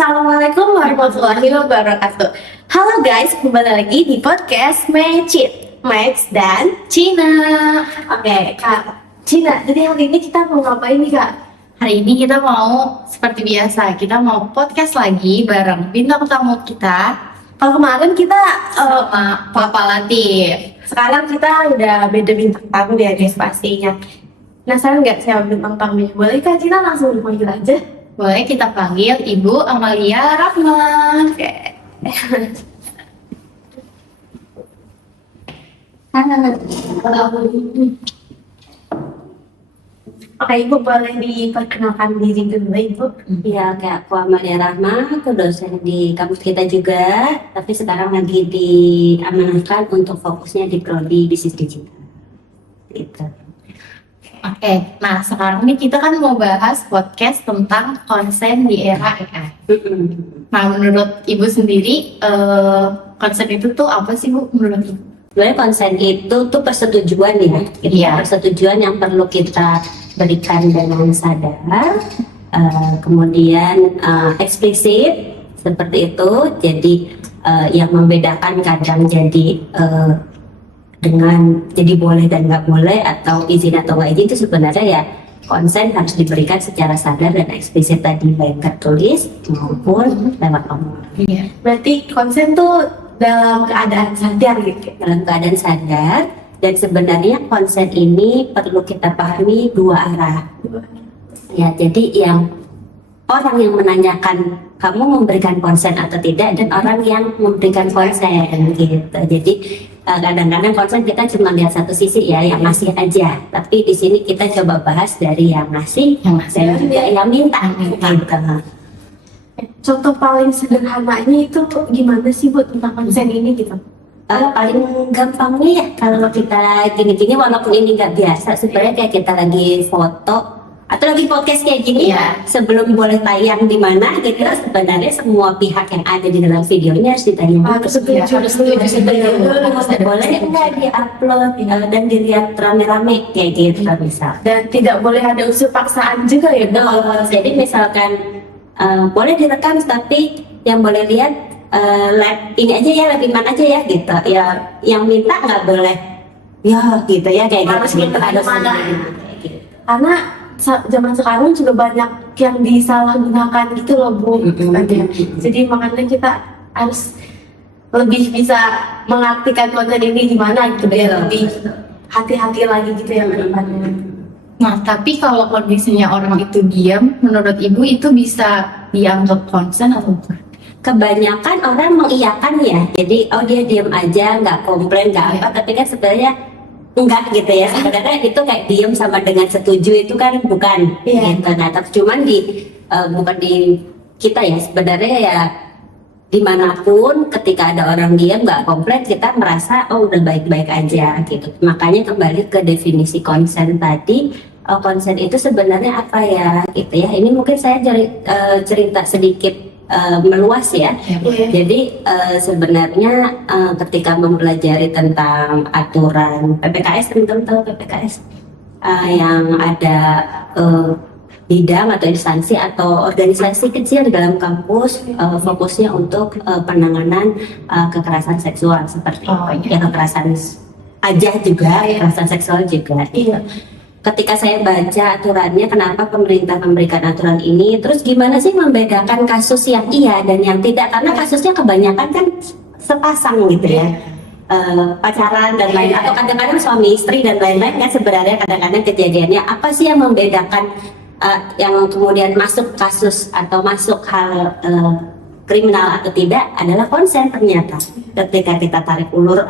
Assalamualaikum warahmatullahi wabarakatuh. Halo guys, kembali lagi di podcast Mecit, Max dan Cina. Oke, Kak Cina, jadi hari ini kita mau ngapain nih Kak? Hari ini kita mau seperti biasa, kita mau podcast lagi bareng bintang tamu kita Kalau kemarin kita sama Papa Latif. sekarang kita udah beda bintang tamu ya guys pastinya. Penasaran nggak siapa bintang tamunya? Boleh Kak Cina langsung dipanggil aja? Boleh kita panggil Ibu Amalia Rahman. Oke. Oke, Ibu boleh diperkenalkan diri dulu Ibu. Ya, kayak aku Amalia Rahma, aku dosen di kampus kita juga, tapi sekarang lagi diamanahkan untuk fokusnya di prodi bisnis digital. Gitu. Oke, nah sekarang ini kita kan mau bahas podcast tentang konsen di era AI. Nah menurut Ibu sendiri, konsen itu tuh apa sih Bu menurut Ibu? Sebenarnya konsen itu tuh persetujuan ya, gitu. Iya. Persetujuan yang perlu kita berikan dengan sadar, kemudian eksplisit seperti itu. Jadi yang membedakan kadang jadi dengan jadi boleh dan nggak boleh atau izin atau nggak izin itu sebenarnya ya konsen harus diberikan secara sadar dan eksplisit tadi baik tertulis maupun lewat omongan. Iya. Berarti konsen tuh dalam keadaan sadar gitu. Dalam keadaan sadar, dan sebenarnya konsen ini perlu kita pahami dua arah. Ya, jadi yang orang yang menanyakan kamu memberikan konsen atau tidak, dan orang yang memberikan konsen gitu. Jadi kadang-kadang konsen kita cuma lihat satu sisi ya, yang ngasih aja. Tapi di sini kita coba bahas dari yang ngasih, dan juga yang minta. Gitu. Contoh paling sederhananya itu gimana sih Bu tentang konsen ini gitu? Paling gampangnya ya kalau kita gini-gini, walaupun ini nggak biasa, sebenarnya kayak kita lagi foto atau lagi podcast kayak gini, Iya. sebelum boleh tayang di mana gitu, sebenarnya semua pihak yang ada di dalam videonya harus ditanya dulu. Harus setuju, harus setuju, Boleh nggak di-upload dan dilihat rame-rame kayak gitu misal. Dan tidak boleh ada unsur paksaan juga ya Bu? Jadi misalkan boleh direkam, tapi yang boleh lihat live ini aja ya, live iman aja ya gitu. Ya yang minta nggak boleh ya gitu ya kayak Harus gitu. minta Harus mana? kayak gitu. Karena zaman sekarang juga banyak yang disalahgunakan gitu loh Bu. Ada. Jadi makanya kita harus lebih bisa mengartikan konten ini gimana gitu biar lebih hati-hati lagi gitu ya ke depannya. Nah, tapi kalau kondisinya orang itu diam, menurut Ibu itu bisa dianggap konsen atau bukan? Kebanyakan orang mengiyakan ya, jadi oh dia diam aja, nggak komplain, nggak apa, tapi kan sebenarnya enggak gitu ya. Sebenarnya itu kayak diam sama dengan setuju itu kan bukan Iya. gitu. Nah, tapi cuman bukan di kita ya, sebenarnya ya dimanapun ketika ada orang diam nggak komplain, kita merasa oh udah baik-baik aja gitu. Makanya kembali ke definisi konsen tadi. Konsen itu sebenarnya apa ya gitu ya. Ini mungkin saya cerita sedikit meluas ya. Iya. Jadi sebenarnya ketika mempelajari tentang aturan PPKS, teman-teman tahu PPKS yang ada bidang atau instansi atau organisasi kecil di dalam kampus fokusnya untuk penanganan kekerasan seksual seperti ya kekerasan aja juga, kekerasan seksual juga. Iya. Ketika saya baca aturannya, kenapa pemerintah memberikan aturan ini, terus gimana sih membedakan kasus yang iya dan yang tidak, karena kasusnya kebanyakan kan sepasang gitu ya, pacaran dan lain, atau kadang-kadang suami istri dan lain-lain kan sebenarnya kadang-kadang kejadiannya apa sih yang membedakan yang kemudian masuk kasus atau masuk hal kriminal atau tidak adalah konsen. Ternyata ketika kita tarik ulur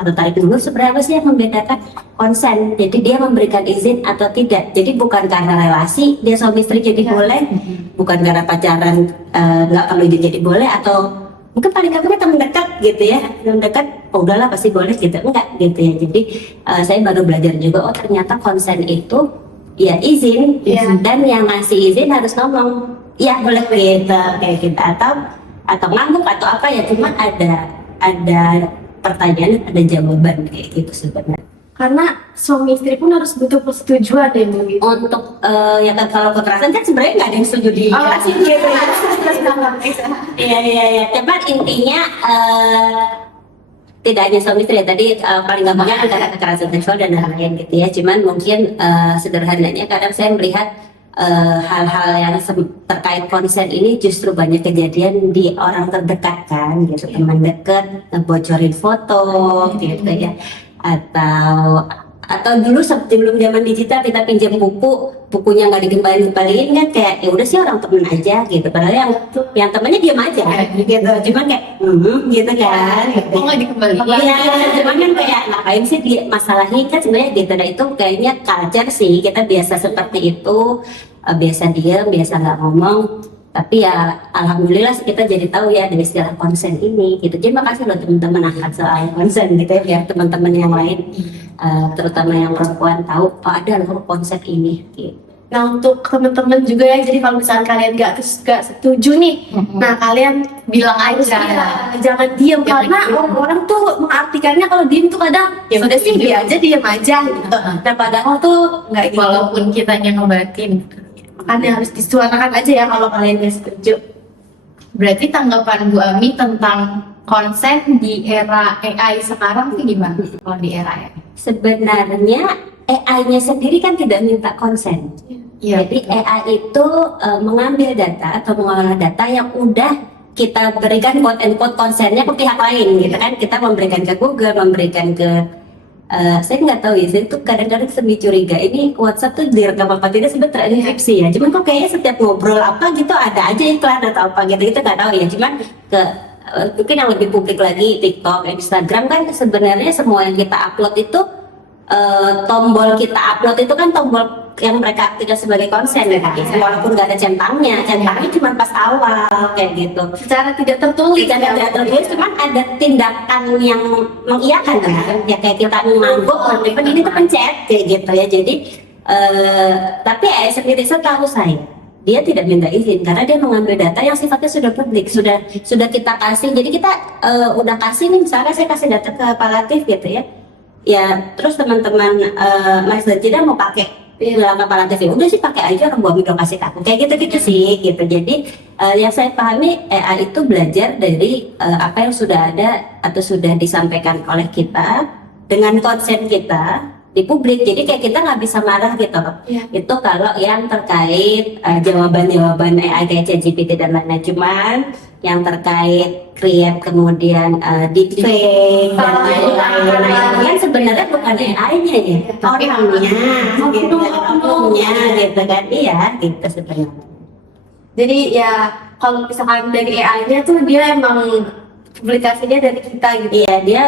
sebenarnya apa sih yang membedakan konsen, jadi dia memberikan izin atau tidak. Jadi bukan karena relasi dia suami istri jadi boleh, bukan karena pacaran nggak perlu izin jadi boleh, atau mungkin paling gampangnya teman dekat gitu ya, teman dekat oh udahlah pasti boleh gitu, enggak gitu ya. Jadi saya baru belajar juga oh ternyata konsen itu ya izin, dan yang ngasih izin harus ngomong ya boleh gitu kayak gitu, atau ngangguk atau apa ya, cuman ada pertanyaan, ada jawaban kayak gitu sebenarnya. karena suami istri pun harus butuh persetujuan ya Bu, gitu. Untuk ya kan kalau kekerasan kan sebenarnya nggak ada yang setuju di kekerasan gitu ya. Iya. Cuman intinya tidak hanya suami istri tadi paling gampangnya antara kekerasan seksual dan lain-lain gitu ya. Cuman mungkin sederhananya kadang saya melihat hal-hal yang terkait konsen ini justru banyak kejadian di orang terdekat kan gitu, teman dekat ngebocorin foto gitu ya, atau dulu sebelum zaman digital kita pinjam bukunya nggak dikembaliin kan kayak ya udah sih orang temen aja gitu, padahal yang temennya diam aja gitu, cuman kayak gitu kan gitu. Kok nggak dikembaliin? Iya, cuman kan kayak ngapain sih dia masalahnya kan sebenarnya gitu. Nah itu kayaknya culture sih, kita biasa seperti itu, biasa diam, biasa nggak ngomong. Tapi ya alhamdulillah sih kita jadi tahu ya dari istilah konsen ini gitu. Jadi makasih loh teman-teman angkat soal konsen gitu ya, biar teman-teman yang lain terutama yang perempuan tahu oh ada loh konsep ini gitu. Nah untuk teman-teman juga ya, jadi kalau misalnya kalian gak setuju nih, nah kalian Bilang harus aja. jangan diem, Jangan karena diem. orang tuh mengartikannya kalau diem tuh kadang ya udah sih dia aja diem aja gitu. Nah padahal tuh nggak gitu. Walaupun kitanya ngebatin. Makanya harus disuarakan aja ya kalau kalian gak setuju. Berarti tanggapan Bu Ami tentang konsen di era AI sekarang tuh gimana? Kalau di era AI? Sebenarnya AI-nya sendiri kan tidak minta konsen. Iya. Jadi AI itu mengambil data atau mengolah data yang udah kita berikan quote and quote konsennya ke pihak lain gitu kan. Kita memberikan ke Google, memberikan ke saya nggak tahu ya, saya tuh kadang-kadang semi curiga ini WhatsApp tuh direkam apa tidak sebenarnya terenkripsi ya. Cuman kok kayaknya setiap ngobrol apa gitu ada aja iklan atau apa gitu, kita nggak tahu ya. Cuman ke mungkin yang lebih publik lagi TikTok, Instagram kan sebenarnya semua yang kita upload itu tombol kita upload itu kan tombol yang mereka aktifkan sebagai konsen ya, walaupun nggak ada centangnya cuma pas awal kayak gitu. Secara tidak tertulis. Tidak tertulis, cuman ada tindakan yang mengiyakan kan, ya kayak kita mengangguk, ini tuh pencet kayak gitu ya. Jadi tapi sendiri setahu saya dia tidak minta izin karena dia mengambil data yang sifatnya sudah publik, sudah kita kasih. Jadi kita udah kasih nih, misalnya saya kasih data ke Pak Latif gitu ya terus teman-teman Mas dan Cida mau pakai bilang ke Pak Latif, udah sih pakai aja, orang gua kasih ke aku kayak gitu sih gitu. Jadi yang saya pahami AI itu belajar dari apa yang sudah ada atau sudah disampaikan oleh kita dengan konsen kita di publik. Jadi kayak kita nggak bisa marah gitu loh. Itu kalau yang terkait jawaban-jawaban AI kayak ChatGPT dan lain-lain. Cuman yang terkait create kemudian deepfake dan lain-lain kan sebenarnya bukan AI-nya ya, orangnya gitu, oknumnya gitu kan. Iya gitu sebenarnya. Jadi ya kalau misalkan dari AI-nya tuh dia emang publikasinya dari kita gitu. Iya dia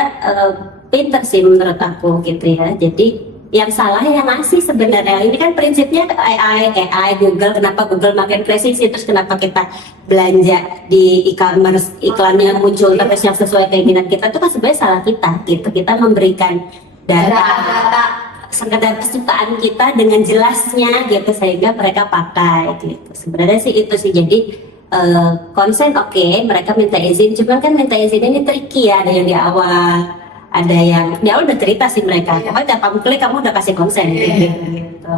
pinter sih menurut aku gitu ya. Jadi yang salah yang ngasih sebenarnya. Ini kan prinsipnya AI Google, kenapa Google makin presisi, terus kenapa kita belanja di e-commerce iklannya muncul terus yang sesuai keinginan kita, itu kan sebenarnya salah kita gitu. Kita memberikan data sekedar kesukaan kita dengan jelasnya gitu sehingga mereka pakai gitu. Sebenarnya sih itu sih. Jadi konsen oke, mereka minta izin, cuman kan minta izin ini tricky ya, ada yang di awal, ada yang dia udah cerita sih mereka, pokoknya kamu klik kamu udah kasih konsen gitu.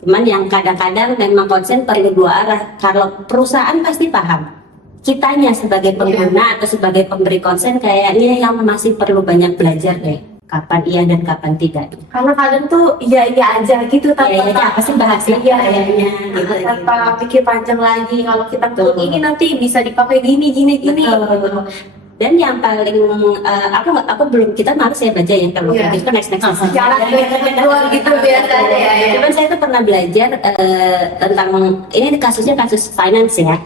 Cuman yang kadang-kadang memang konsen perlu dua arah. Kalau perusahaan pasti paham, kitanya sebagai pengguna atau sebagai pemberi konsen kayaknya yang masih perlu banyak belajar deh, kapan iya dan kapan tidak. Karena kadang tuh iya aja gitu tanpa apa sih bahasanya kayaknya gitu, tanpa pikir panjang lagi. Kalau kita klik ini nanti bisa dipakai gini. Dan yang paling aku belum, kita males ya baca ya kalau itu next jangan gitu biasanya ya. Cuman saya tuh pernah belajar tentang ini kasusnya kasus finance ya.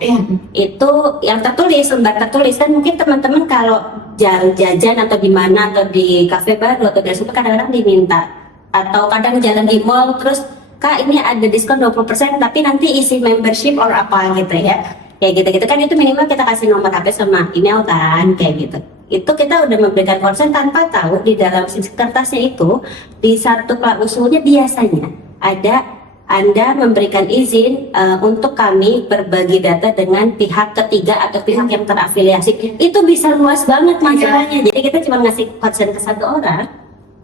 Itu yang tertulis, lembar tertulis kan mungkin teman-teman kalau jajan atau di mana atau di kafe baru atau di restoran kadang-kadang diminta, atau kadang jalan di mall terus Kak ini ada diskon 20% tapi nanti isi membership or apa gitu ya. Kayak gitu kan, itu minimal kita kasih nomor HP sama email kan kayak gitu. Itu kita udah memberikan konsen tanpa tahu di dalam kertasnya itu di satu klausulnya biasanya ada Anda memberikan izin untuk kami berbagi data dengan pihak ketiga atau pihak yang terafiliasi. Itu bisa luas banget masalahnya. Jadi kita cuma ngasih konsen ke satu orang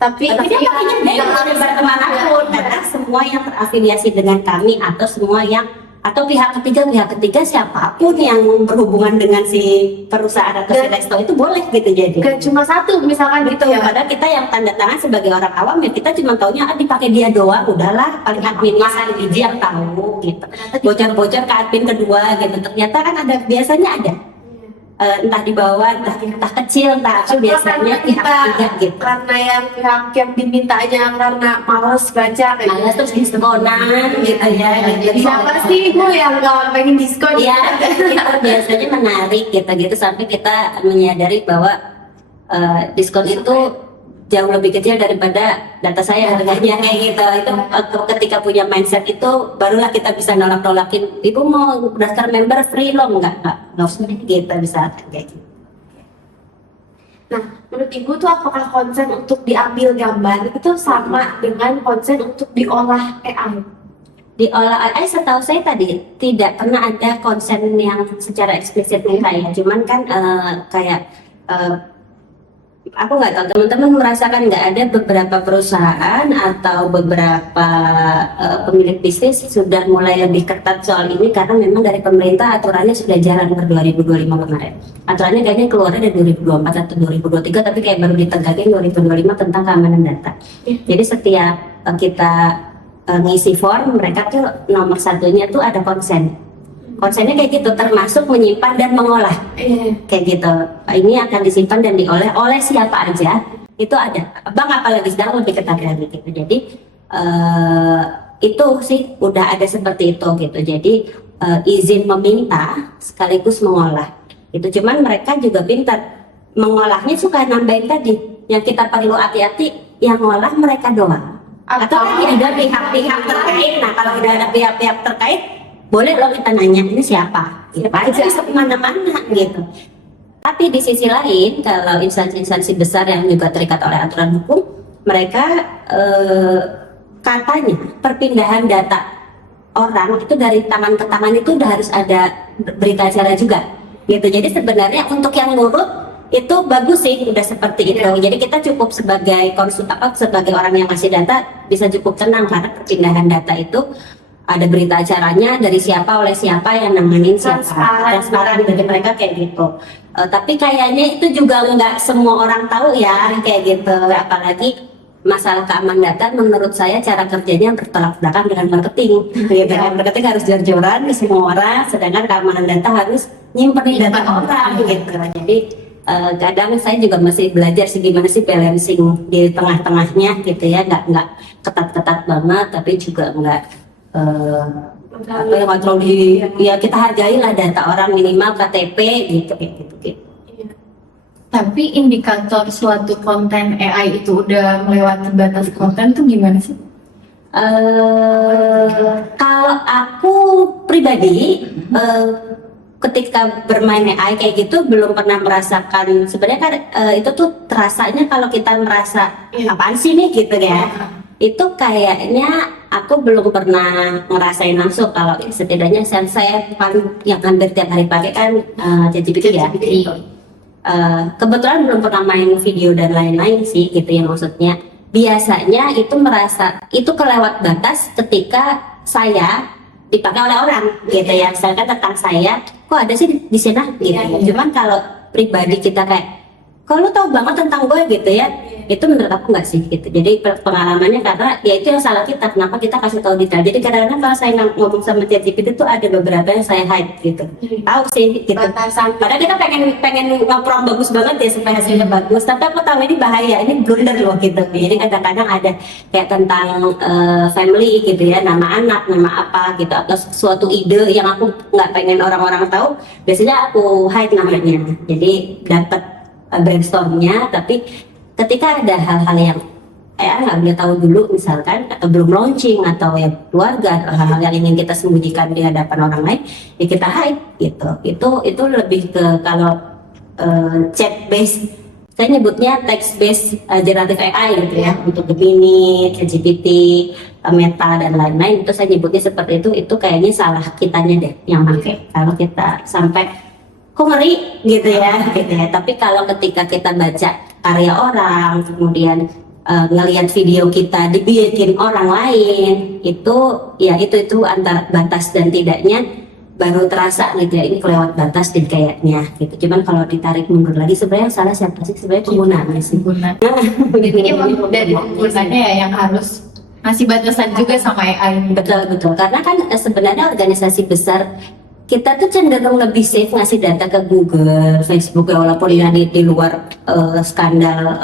Tapi dia pakainya bebas lebar kemanapun, karena semua yang terafiliasi dengan kami atau semua yang atau pihak ketiga siapapun yang berhubungan dengan si perusahaan atau si resto itu boleh gitu. Jadi gak cuma satu misalkan gitu ya. padahal kita yang tanda tangan sebagai orang awam ya kita cuma taunya dipakai dia doang, udahlah paling adminnya biji yang tahu gitu. Bocor-bocor ke admin kedua gitu, ternyata kan ada biasanya ada entah di bawah, entah kecil, entah apa, biasanya pihak ketiga gitu. Karena yang pihak yang dimintanya karena malas baca kayak Malas terus diskonan gitu ya. Gitu. siapa sih Bu yang gak pengen diskon? Iya, itu biasanya menarik gitu sampai kita menyadari bahwa diskon itu jauh lebih kecil daripada data saya harganya kayak gitu. Itu ketika punya mindset itu barulah kita bisa nolak-nolakin. Ibu mau daftar member free loh? Enggak usah gitu, bisa kayak gitu. Nah, menurut Ibu tuh apakah konsen untuk diambil gambar itu sama dengan konsen untuk diolah AI? Diolah AI setahu saya tadi tidak pernah ada konsen yang secara eksplisit kayak, cuman kan kayak aku nggak tahu teman-teman merasakan nggak ada beberapa perusahaan atau beberapa pemilik bisnis sudah mulai lebih ketat soal ini karena memang dari pemerintah aturannya sudah jalan per 2025 kemarin. Aturannya kayaknya keluarnya dari 2024 atau 2023 tapi kayak baru ditegakkan 2025 tentang keamanan data. Jadi setiap kita ngisi form mereka tuh nomor satunya tuh ada konsen. Konsennya kayak gitu, termasuk menyimpan dan mengolah kayak gitu. Ini akan disimpan dan diolah oleh siapa aja itu ada. Bang apalagi sedang lebih ketat lagi gitu. Jadi itu sih udah ada seperti itu gitu. Jadi izin meminta sekaligus mengolah. Itu cuman mereka juga pintar mengolahnya, suka nambahin tadi. Yang kita perlu hati-hati yang ngolah mereka doang. Atau ada pihak-pihak terkait. Nah kalau udah ada pihak-pihak terkait boleh lo kita nanya ini siapa aja kemana-mana gitu. Tapi di sisi lain kalau instansi-instansi besar yang juga terikat oleh aturan hukum, mereka katanya perpindahan data orang itu dari tangan ke tangan itu udah harus ada berita acara juga gitu. Jadi sebenarnya untuk yang ngurut itu bagus sih udah seperti itu. Jadi kita cukup sebagai sebagai orang yang ngasih data bisa cukup tenang karena perpindahan data itu ada berita acaranya dari siapa oleh siapa yang nanganin siapa, transparan dari mereka kayak gitu. Tapi kayaknya itu juga nggak semua orang tahu ya kayak gitu. Apalagi masalah keamanan data menurut saya cara kerjanya bertolak belakang dengan marketing. Gitu kan, marketing harus jor-joran ke semua orang, sedangkan keamanan data harus nyimpenin data orang gitu. Jadi kadang saya juga masih belajar sih gimana sih balancing di tengah-tengahnya gitu ya, nggak ketat-ketat banget tapi juga nggak apa yang kontrol di ya kita hargai lah data orang minimal KTP gitu. Tapi indikator suatu konten AI itu udah melewati batas konten tuh gimana sih? Kalau aku pribadi ketika bermain AI kayak gitu belum pernah merasakan sebenarnya kan itu tuh terasanya kalau kita merasa apaan sih nih gitu ya. Itu kayaknya aku belum pernah ngerasain langsung. Kalau setidaknya saya yang hampir tiap hari pakai kan ChatGPT ya. Kebetulan belum pernah main video dan lain-lain sih gitu ya maksudnya. Biasanya itu merasa itu kelewat batas ketika saya dipakai oleh orang gitu ya. Misalkan tentang saya, kok ada sih di sana gitu. Cuman kalau pribadi kita kayak kalau tahu banget tentang gue gitu ya, itu menurut aku nggak sih gitu. Jadi pengalamannya karena ya itu yang salah kita, kenapa kita kasih tahu detail. Jadi kadang-kadang kalau saya ngomong sama ChatGPT itu ada beberapa yang saya hide gitu. Tahu sih gitu. Padahal kita pengen nge-prompt bagus banget ya supaya hasilnya bagus. Tapi aku tahu ini bahaya, ini blunder loh gitu. Jadi kadang-kadang ada kayak tentang family gitu ya, nama anak, nama apa gitu, atau suatu ide yang aku nggak pengen orang-orang tahu. Biasanya aku hide namanya. Jadi dapat brainstormnya, tapi ketika ada hal-hal yang nggak boleh tahu dulu misalkan atau belum launching atau ya keluarga atau hal-hal yang ingin kita sembunyikan di hadapan orang lain ya kita hide gitu. Itu lebih ke kalau chat based, saya nyebutnya text based generative AI gitu ya, untuk Gemini, ChatGPT, Meta dan lain-lain itu saya nyebutnya seperti itu kayaknya salah kitanya deh yang pakai. Kalau kita sampai kok ngeri gitu ya. Tapi kalau ketika kita baca karya orang, kemudian ngelihat video kita dibikin orang lain, itu ya itu antara batas dan tidaknya baru terasa gitu ya, ini kelewat batas deh kayaknya gitu. Cuman kalau ditarik mundur lagi sebenarnya yang salah siapa sih? Sebenarnya penggunaannya sih. Pengguna. Jadi emang dari penggunanya ya yang harus ngasih batasan juga sama AI. Betul, karena kan sebenarnya organisasi besar kita tuh cenderung lebih safe ngasih data ke Google, Facebook ya, walaupun ya di luar skandal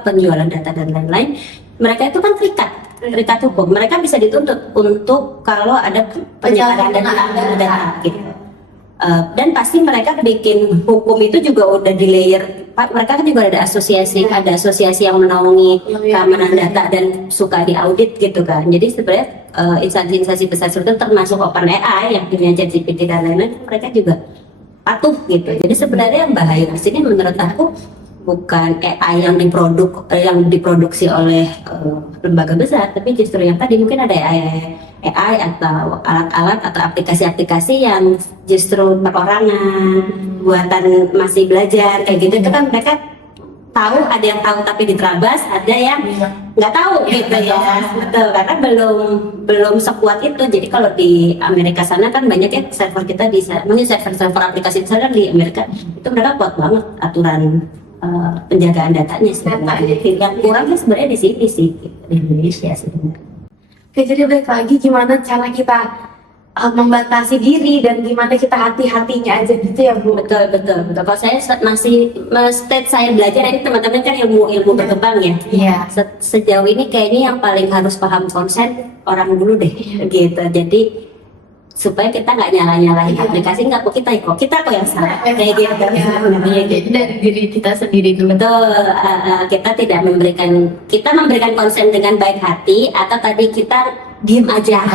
penjualan data dan lain-lain. Mereka itu kan terikat hukum. Mereka bisa dituntut untuk kalau ada penyebaran data gitu. Dan pasti mereka bikin hukum itu juga udah di layer. Mereka kan juga ada asosiasi yang menaungi keamanan data dan suka diaudit gitu kan. Jadi sebenarnya instansi besar itu termasuk OpenAI yang punya ChatGPT dan lain-lain, mereka juga patuh gitu. Jadi sebenarnya yang bahaya di sini menurut aku bukan AI yang diproduksi oleh lembaga besar, tapi justru yang tadi mungkin ada AI atau alat-alat atau aplikasi-aplikasi yang justru perorangan, buatan masih belajar kayak gitu. Itu kan mereka tahu, ada yang tahu tapi diterabas, ada yang nggak tahu gitu ya. Betul, karena belum sekuat itu. Jadi kalau di Amerika sana kan banyak ya server kita di sana, mungkin server aplikasi di sana di Amerika itu mereka kuat banget aturan penjagaan datanya sebenarnya. Yang kurangnya sebenarnya di sini sih di Indonesia sebenarnya. Oke, jadi balik lagi gimana cara kita membatasi diri dan gimana kita hati-hatinya aja gitu ya Bu. Betul. Kalau saya masih state saya belajar, ini teman-teman kan ilmu berkembang ya. Iya. Sejauh ini kayaknya yang paling harus paham konsen orang dulu deh, gitu. Jadi supaya kita nggak nyalahin aplikasi, nggak kita kok yang salah kayak gitu. Jadi dari diri kita sendiri dulu. Betul, kita memberikan konsen dengan baik hati, atau tadi kita diem aja,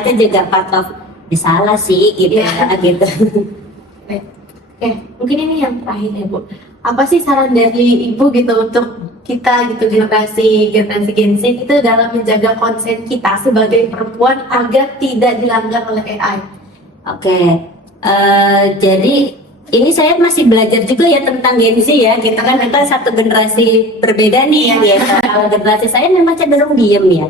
itu juga part of salah sih gitu. Gitu. Oke, mungkin ini yang terakhir ya Bu. Apa sih saran dari Ibu gitu untuk kita gitu generasi Gen Z itu dalam menjaga konsen kita sebagai perempuan agar tidak dilanggar oleh AI? Oke, jadi ini saya masih belajar juga ya tentang Gen Z ya, gitu kan. Kita satu generasi berbeda nih ya. Kalau generasi saya memang cenderung diem ya.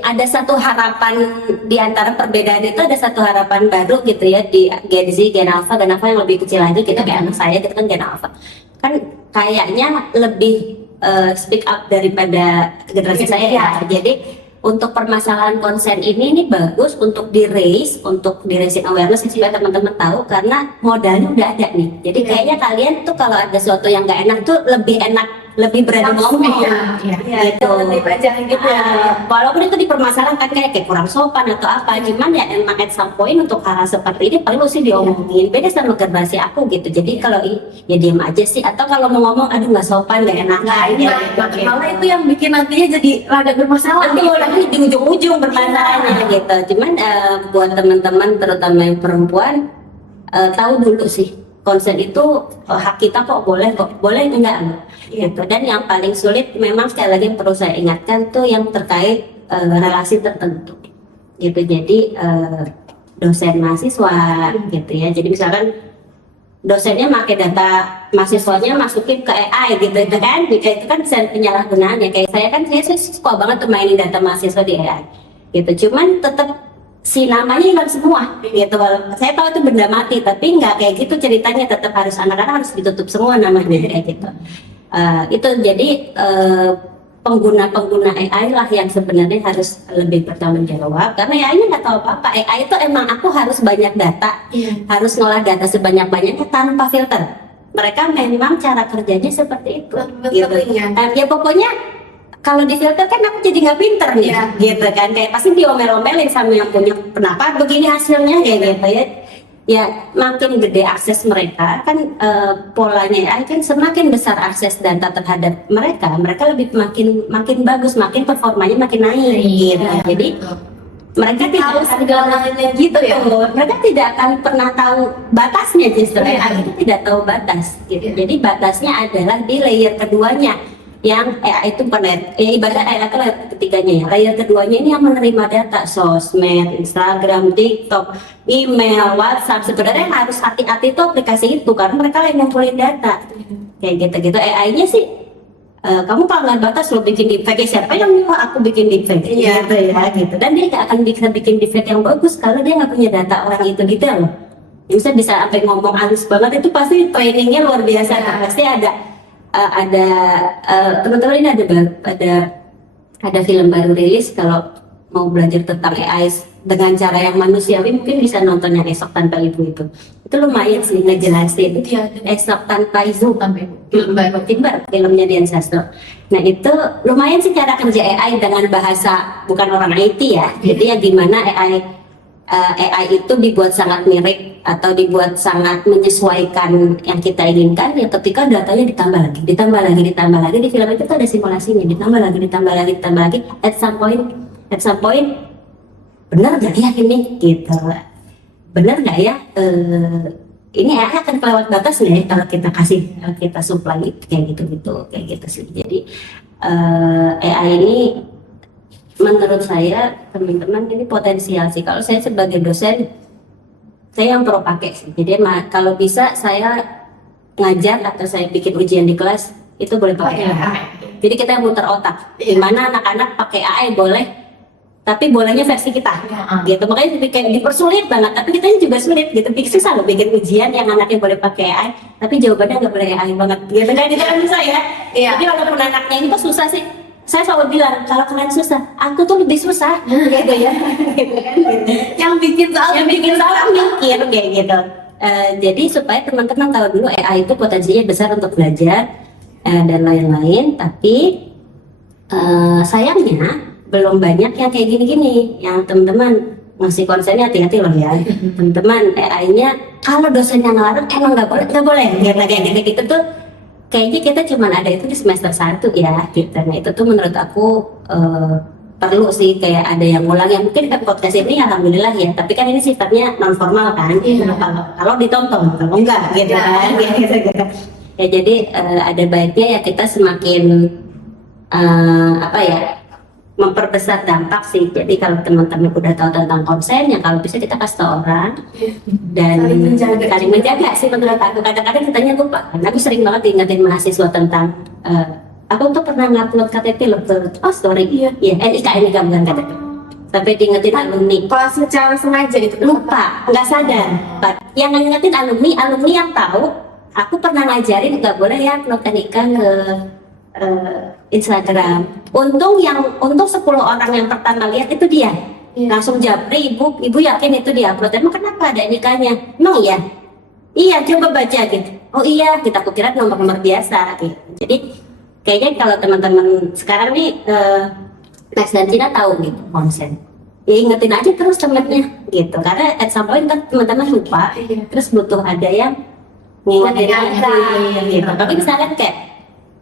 Ada satu harapan di antara perbedaan itu, ada satu harapan baru gitu ya di Gen Z, Gen Alpha yang lebih kecil lagi gitu, kayak anak saya gitu kan Gen Alpha. Kan kayaknya lebih speak up daripada generasi saya ya. Jadi untuk permasalahan konsen ini bagus untuk untuk di-raise awareness supaya teman-teman tahu, karena modalnya udah ada nih. Jadi kayaknya kalian tuh kalau ada sesuatu yang nggak enak tuh lebih berani ngomong gitu. Lebih aja gitu ya. Walaupun itu dipermasalahkan kayak kurang sopan atau apa, cuman ya emang at some point untuk hal seperti ini perlu sih diomongin. Beda sama generasi aku gitu. Jadi kalau ya diam aja sih, atau kalau mau ngomong aduh nggak sopan, nggak enak Malah itu yang bikin nantinya jadi rada bermasalah. Nanti di ujung-ujung bermasalahnya gitu. Cuman buat teman-teman terutama yang perempuan, tahu dulu sih konsen itu hak kita kok, boleh enggak gitu. Dan yang paling sulit memang sekali lagi yang perlu saya ingatkan tuh yang terkait relasi tertentu gitu. Jadi dosen mahasiswa gitu ya, jadi misalkan dosennya pakai data mahasiswanya masukin ke AI gitu kan, itu kan bisa penyalahgunaan ya. Kayak saya suka banget tuh mainin data mahasiswa di AI gitu, cuman tetap si namanya hilang semua gitu. Saya tahu itu benda mati, tapi nggak kayak gitu ceritanya, tetap harus anak-anak harus ditutup semua namanya kayak gitu. Itu jadi pengguna AI lah yang sebenarnya harus lebih bertanggung jawab, karena AI-nya nggak tahu apa-apa. AI itu emang aku harus banyak data, harus ngolah data sebanyak-banyaknya tanpa filter. Mereka memang cara kerjanya seperti itu gitu. Ya pokoknya kalau di filter kan aku jadi nggak pinter nih, gitu kan. Kayak pasti diomel-omelin sama yang punya, kenapa begini hasilnya kayak gitu ya. Ya makin gede akses mereka kan, polanya AI kan semakin besar akses data terhadap mereka lebih makin bagus, makin performanya makin naik gitu. Jadi mereka tidak segalanya gitu ya. Mereka tidak akan pernah tahu batasnya, justru AI itu tidak tahu batas gitu. Jadi batasnya adalah di layer keduanya, yang itu ibarat AI itu layer ketiganya ya. Layer keduanya ini yang menerima data sosmed, Instagram, TikTok, email, WhatsApp. Sebenarnya yang harus hati-hati itu aplikasi itu, karena mereka yang ngumpulin data kayak gitu. AI-nya sih kamu kalau nggak batas lo bikin deepfake, siapa yang nyuruh aku bikin deepfake? Iya. Gitu ya, gitu. Dan dia nggak akan bisa bikin deepfake yang bagus kalau dia nggak punya data orang itu detail loh. Bisa sampai ngomong halus banget, itu pasti trainingnya luar biasa. Iya. Pasti ada teman-teman ini ada film baru rilis, kalau mau belajar tentang AI dengan cara yang manusiawi mungkin bisa nonton yang Esok Tanpa Ibu itu lumayan sih ngejelasin Iya. Esok Tanpa Ibu Sampai film baru. filmnya Dian Sastro. Nah itu lumayan sih cara kerja AI dengan bahasa bukan orang IT ya. Jadi ya gimana AI itu dibuat sangat mirip atau dibuat sangat menyesuaikan yang kita inginkan ya, ketika datanya ditambah lagi di film itu tuh ada simulasinya, ditambah lagi at some point benar nggak ya ini gitu, benar nggak ya ini AI akan kelewat batas nggak ya kalau kita supply kayak gitu sih. Jadi AI ini menurut saya teman-teman ini potensial sih. Kalau saya sebagai dosen, saya yang pro pakai sih. Jadi kalau bisa saya ngajar atau saya bikin ujian di kelas itu boleh pakai AI. Jadi kita yang muter otak. Di mana anak-anak pakai AI boleh, tapi bolehnya versi kita. Gitu. Makanya kayak dipersulit banget. Tapi kita juga sulit gitu. Susah loh bikin ujian yang anaknya boleh pakai AI, tapi jawabannya nggak boleh AI banget. Gitu kan itu kan susah ya. Iya. Jadi walaupun anaknya ini kok susah sih, saya selalu bilang kalau kalian susah, aku tuh lebih susah, gitu ya. Gitu kan, gitu. Yang bikin salah mikir kayak gitu. Jadi supaya teman-teman tahu dulu AI itu potensinya besar untuk belajar dan lain-lain. Tapi sayangnya belum banyak yang kayak gini-gini. Yang teman-teman ngasih konsennya hati-hati loh ya, teman-teman. AI-nya kalau dosennya ngelarang emang nggak boleh. Karena kayak gitu tuh. Kayaknya kita cuma ada itu di semester 1 ya gitu. Nah itu tuh menurut aku perlu sih kayak ada yang ngulang. Ya mungkin kan podcast ini alhamdulillah ya, tapi kan ini sifatnya non formal kan. Kalau ditonton, kalau enggak gitu kan. Gitu. Ya jadi ada baiknya ya kita semakin memperbesar dampak sih. Jadi kalau teman-teman udah tahu tentang konsen, ya kalau bisa kita kasih tahu orang dan saling menjaga sih menurut aku. Kadang-kadang kitanya lupa, karena aku sering banget ingetin mahasiswa tentang aku tuh pernah ngupload KTP loh ke story. Iya, NIK bukan KTP. Sampai diingetin alumni. Kalau secara sengaja itu Lupa, nggak sadar. Yang ngingetin alumni yang tahu. Aku pernah ngajarin nggak boleh ya upload NIK ke Instagram. Untung 10 orang yang pertama lihat itu dia. Langsung japri, ibu yakin itu dia upload. Emang kenapa ada nikahnya? Emang iya? Iya, coba baca gitu. Oh iya, kita kira nomor-nomor biasa gitu. Jadi kayaknya kalau teman-teman sekarang nih Max dan Cina tahu gitu konsen. Ya ingetin aja terus temennya gitu. Karena at some point kan teman-teman lupa. Terus butuh ada yang ngingetin gitu. Tapi misalkan kayak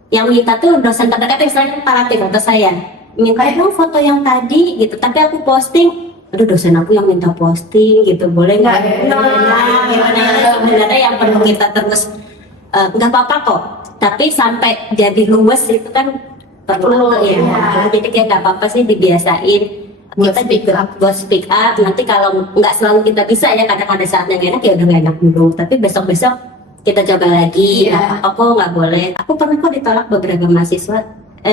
yang minta tuh dosen terdekat, misalnya Paratif atau saya minta dong foto yang tadi gitu, tapi aku posting, aduh dosen aku yang minta posting gitu, boleh nggak? Sebenarnya yang perlu kita terus nggak apa-apa kok, tapi sampai jadi luwes itu kan perlu ya. Jadi kayak nggak apa-apa sih dibiasain. Kita juga buat speak up. Nanti kalau nggak selalu kita bisa ya, kadang ada saatnya nggak enak ya udah nggak enak dulu, tapi besok-besok kita coba lagi. Aku nggak boleh. Aku pernah kok ditolak beberapa mahasiswa,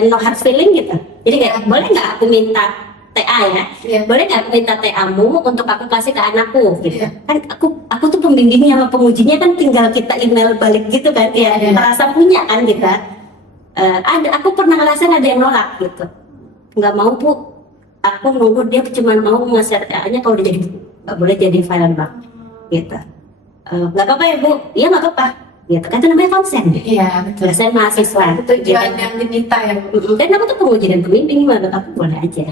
no hard feeling gitu. Jadi kayak boleh nggak aku minta TA ya? Boleh nggak aku minta TA-mu untuk aku kasih ke anakku? Gitu. Kan aku tuh pembimbingnya sama pengujinya kan tinggal kita email balik gitu kan? Ya merasa punya kan kita. Aku pernah ngerasain ada yang nolak gitu. Nggak mau Bu. Aku nunggu dia cuma mau nge-share TA-nya kalau udah jadi nggak boleh jadi file bank gitu. Nggak apa-apa ya Bu, iya nggak apa-apa gitu kan, itu namanya konsen. Iya betul. Dosen mahasiswa tujuan yang diminta ya. Dan aku tuh penguji dan pembimbing, menurut aku boleh aja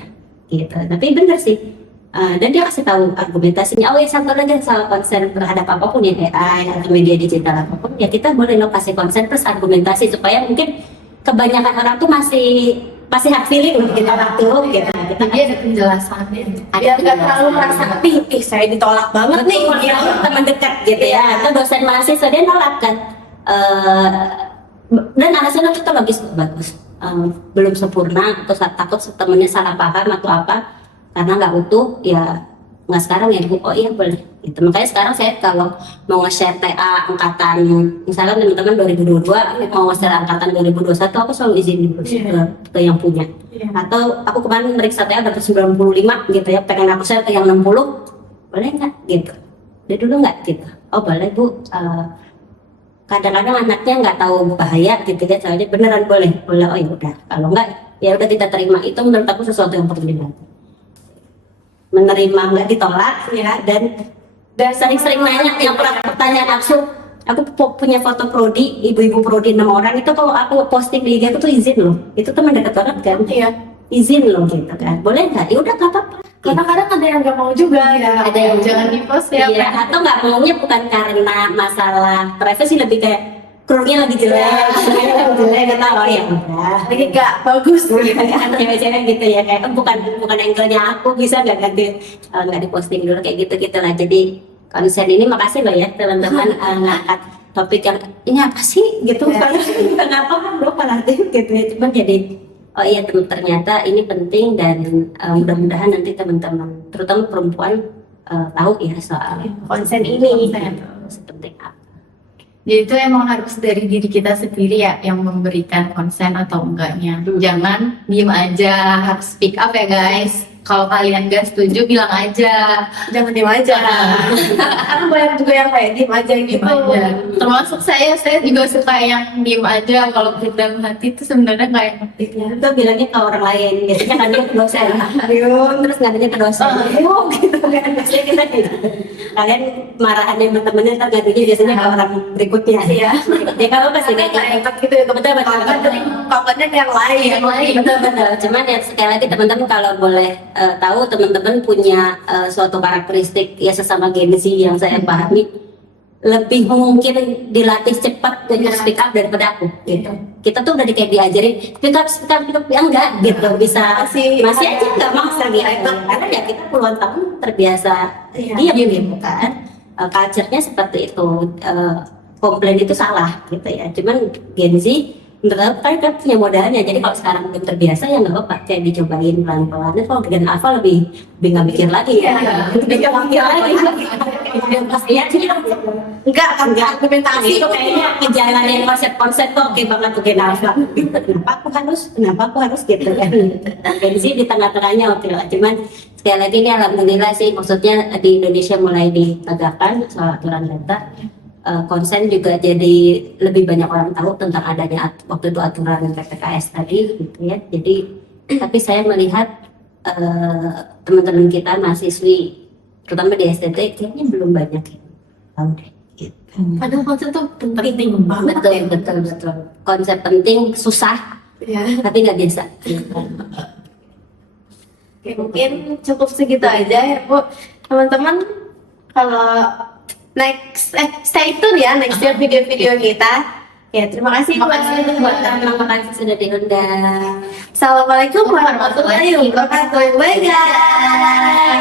gitu. Tapi bener sih, dan dia kasih tahu argumentasinya. Oh ya satu lagi soal konsen terhadap apapun ya, AI atau media digital apapun ya, kita boleh lo kasih konsen plus argumentasi, supaya mungkin kebanyakan orang tuh masih hard feeling loh kita waktu gitu. Jadi ada penjelasannya. Biar nggak terlalu merasa saya ditolak banget nih. Teman dekat gitu ya, atau dosen mahasiswa dia nolak kan. Dan alasannya itu logis bagus. Belum sempurna atau takut temennya salah paham atau apa, karena nggak utuh ya. nggak sekarang ya Bu, oh iya boleh gitu. Makanya sekarang saya kalau mau nge-share TA angkatan misalkan teman-teman 2022 mau nge-share angkatan 2021 aku selalu izin dulu ke yang punya. Atau aku kemarin meriksa TA dapat 95 gitu ya, pengen aku share ke yang 60, boleh nggak gitu, dia dulu nggak gitu, oh boleh Bu. Kadang-kadang anaknya nggak tahu bahaya gitu ya, soalnya beneran boleh oh ya udah, kalau nggak ya udah kita terima. Itu menurut aku sesuatu yang perlu dibantu, menerima nggak ditolak ya, dan sering-sering nanya yang pertanyaan aku punya foto prodi, ibu-ibu prodi 6 orang itu kalau aku posting di IG aku tuh izin loh, itu teman dekat banget kan, izin loh gitu kan, boleh nggak, ya udah nggak apa-apa. Karena kadang ada yang nggak mau juga ya. Ada yang Jangan di post ya. iya, atau nggak maunya bukan karena masalah privacy, lebih kayak krunya lagi jelek, kata oh ya udah, Lagi nggak bagus. kayak cewek-cewek gitu ya, kayak bukan angle-nya aku, bisa nggak ganti nggak diposting dulu kayak gitu lah. Jadi konsen ini makasih loh ya teman-teman ngangkat topik yang ini apa sih gitu, soalnya kita nggak paham loh gitu ya, cuma jadi oh iya ternyata ini penting, dan mudah-mudahan nanti teman-teman terutama perempuan tahu ya soal Konsen ini. sepenting apa. Jadi itu emang harus dari diri kita sendiri ya yang memberikan konsen atau enggaknya. Jangan diem aja, harus speak up ya guys. Kalau kalian gak setuju bilang aja. Jangan diem aja. Karena banyak juga yang kayak diem aja gitu. Diem aja. Termasuk saya juga suka yang diem aja. Kalau dalam hati itu sebenarnya kayak Itu bilangnya ke orang lain, biasanya kan dia ke dosen, terus ngadanya ke dosen, gitu kan, biasanya kita gitu. Kalian marahannya temen-temennya, ntar ngadunya biasanya ke orang berikutnya. Iya. Ya kalau pasti kayak gitu. Enak gitu ya. Betul. Kontennya ke yang lain. Betul. Cuman ya sekali lagi teman-teman kalau boleh tahu, teman-teman punya suatu karakteristik ya sesama Gen Z yang saya pahami, lebih mungkin dilatih cepat untuk speak up daripada aku gitu. Kita tuh udah kayak diajarin speak up ya enggak gitu, bisa masih aja nggak maksa gitu, karena ya kita puluhan tahun terbiasa diam gitu kan. Culture-nya seperti itu, komplain itu salah gitu ya. Cuman Gen Z menurut aku kan punya modalnya, jadi kalau sekarang belum terbiasa ya nggak apa-apa, kayak dicobain pelan-pelan. Kalau Gen Alpha lebih nggak mikir lagi ya, lebih nggak mikir lagi. Pasti ya sih enggak argumentasi itu kayaknya ngejalanin konsep-konsep tuh oke banget tuh Gen Alpha. Kenapa aku harus gitu kan? Gen Z di tengah-tengahnya oke lah. Cuman sekali lagi ini alhamdulillah sih, maksudnya di Indonesia mulai ditegakkan soal aturan data. Konsen juga jadi lebih banyak orang tahu tentang adanya waktu itu aturan PPKS tadi gitu ya. Jadi tapi saya melihat teman-teman kita mahasiswi terutama di STT kayaknya belum banyak yang tahu deh gitu. Padahal konsen tuh penting banget. Betul. Konsep penting, susah tapi nggak biasa. Oke, mungkin cukup segitu aja ya Bu. Teman-teman kalau next stay tune ya next year video-video kita. Ya, terima kasih buat Terima kasih sudah diundang. Assalamualaikum warahmatullahi wabarakatuh. Bye guys.